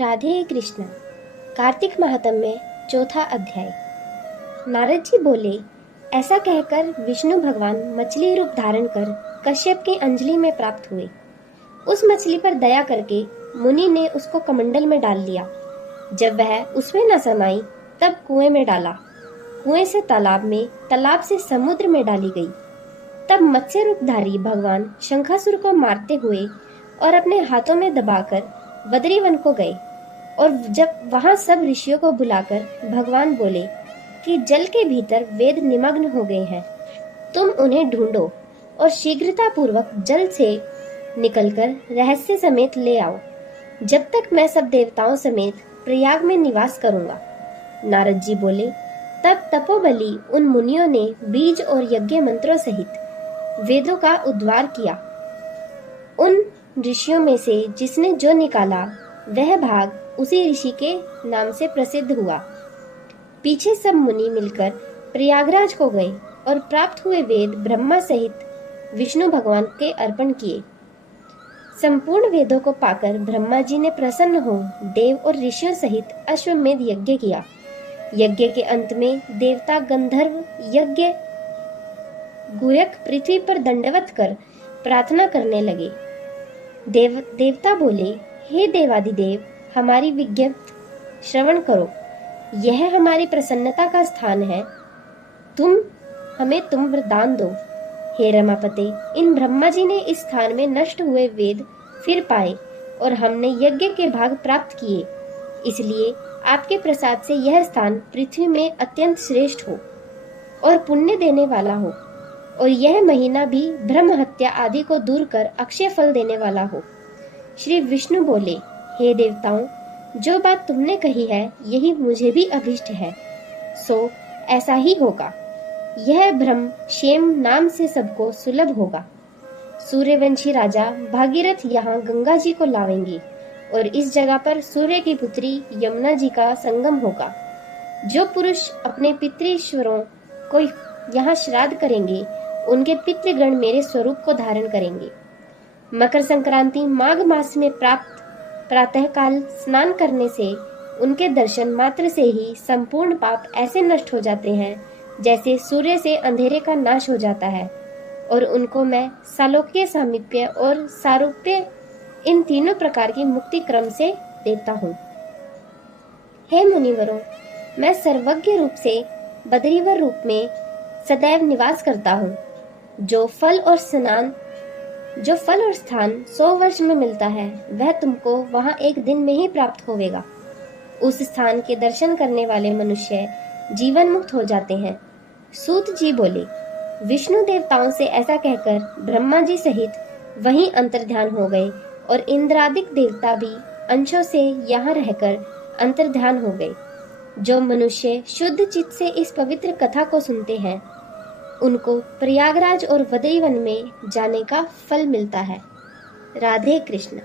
राधे कृष्ण। कार्तिक महात्म्य में चौथा अध्याय। नारद जी बोले, ऐसा कहकर विष्णु भगवान मछली रूप धारण कर कश्यप की अंजलि में प्राप्त हुए। उस मछली पर दया करके मुनि ने उसको कमंडल में डाल लिया। जब वह उसमें न समाई तब कुएं में डाला। कुएं से तालाब में, तालाब से समुद्र में डाली गई। तब मत्स्य रूपधारी भगवान शंखासुर को मारते हुए और अपने हाथों में दबाकर बद्रीवन को गए। और जब वहां सब ऋषियों को बुलाकर भगवान बोले कि जल के भीतर वेद निमग्न हो गए हैं, तुम उन्हें ढूंढो और शीघ्रता पूर्वक जल से निकलकर रहस्य समेत ले आओ, जब तक मैं सब देवताओं समेत प्रयाग में निवास करूंगा। नारद जी बोले, तब तपोबली उन मुनियों ने बीज और यज्ञ मंत्रों सहित वेदों का उद्धार किया। उन ऋषियों में से जिसने जो निकाला वह भाग उसी ऋषि के नाम से प्रसिद्ध हुआ। पीछे सब मुनि मिलकर प्रयागराज को गए और प्राप्त हुए वेद ब्रह्मा सहित विष्णु भगवान के अर्पण किए। संपूर्ण वेदों को पाकर ब्रह्मा जी ने प्रसन्न हो देव और ऋषियों सहित अश्वमेध यज्ञ किया। यज्ञ के अंत में देवता गंधर्व यज्ञ गुहक पृथ्वी पर दंडवत कर प्रार्थना करने लगे। देवता बोले, हे देवादिदेव, हमारी विज्ञप्ति श्रवण करो। यह हमारी प्रसन्नता का स्थान है। तुम वरदान दो। हे रमापते, इन ब्रह्मा जी ने इस स्थान में नष्ट हुए वेद फिर पाए और हमने यज्ञ के भाग प्राप्त किए। इसलिए आपके प्रसाद से यह स्थान पृथ्वी में अत्यंत श्रेष्ठ हो और पुण्य देने वाला हो, और यह महीना भी ब्रह्म हत्या आदि को दूर कर अक्षय फल देने वाला हो। श्री विष्णु बोले, हे देवताओं, जो बात तुमने कही है यही मुझे भी अभिष्ट है, सो ऐसा ही होगा। यह ब्रह्म क्षेम नाम से सबको सुलभ होगा। सूर्यवंशी राजा भागीरथ यहाँ गंगा जी को लावेंगे और इस जगह पर सूर्य की पुत्री यमुना जी का संगम होगा। जो पुरुष अपने पितृश्वरों को यहाँ श्राद्ध करेंगे, उनके पितृगण मेरे स्वरूप को धारण करेंगे। मकर संक्रांति माघ मास में प्राप्त प्रातःकाल स्नान करने से उनके दर्शन मात्र से ही संपूर्ण पाप ऐसे नष्ट हो जाते हैं जैसे सूर्य से अंधेरे का नाश हो जाता है, और उनको मैं सालोक्य, सामीप्य और सारूप्य इन तीनों प्रकार की मुक्ति क्रम से देता हूँ। हे मुनिवरों, मैं सर्वज्ञ रूप से बद्रीवर रूप में सदैव निवास करता हूँ। जो फल और स्थान 100 वर्ष में मिलता है वह तुमको वहां एक दिन में ही प्राप्त होवेगा। उस स्थान के दर्शन करने वाले मनुष्य जीवन मुक्त हो जाते हैं। सूत जी बोले, विष्णु देवताओं से ऐसा कहकर ब्रह्मा जी सहित वहीं अंतर्ध्यान हो गए और इंद्रादिक देवता भी अंशों से यहाँ रहकर अंतर्ध्यान हो गए। जो मनुष्य शुद्ध चित्त से इस पवित्र कथा को सुनते हैं उनको प्रयागराज और बद्रीवन में जाने का फल मिलता है। राधे कृष्ण।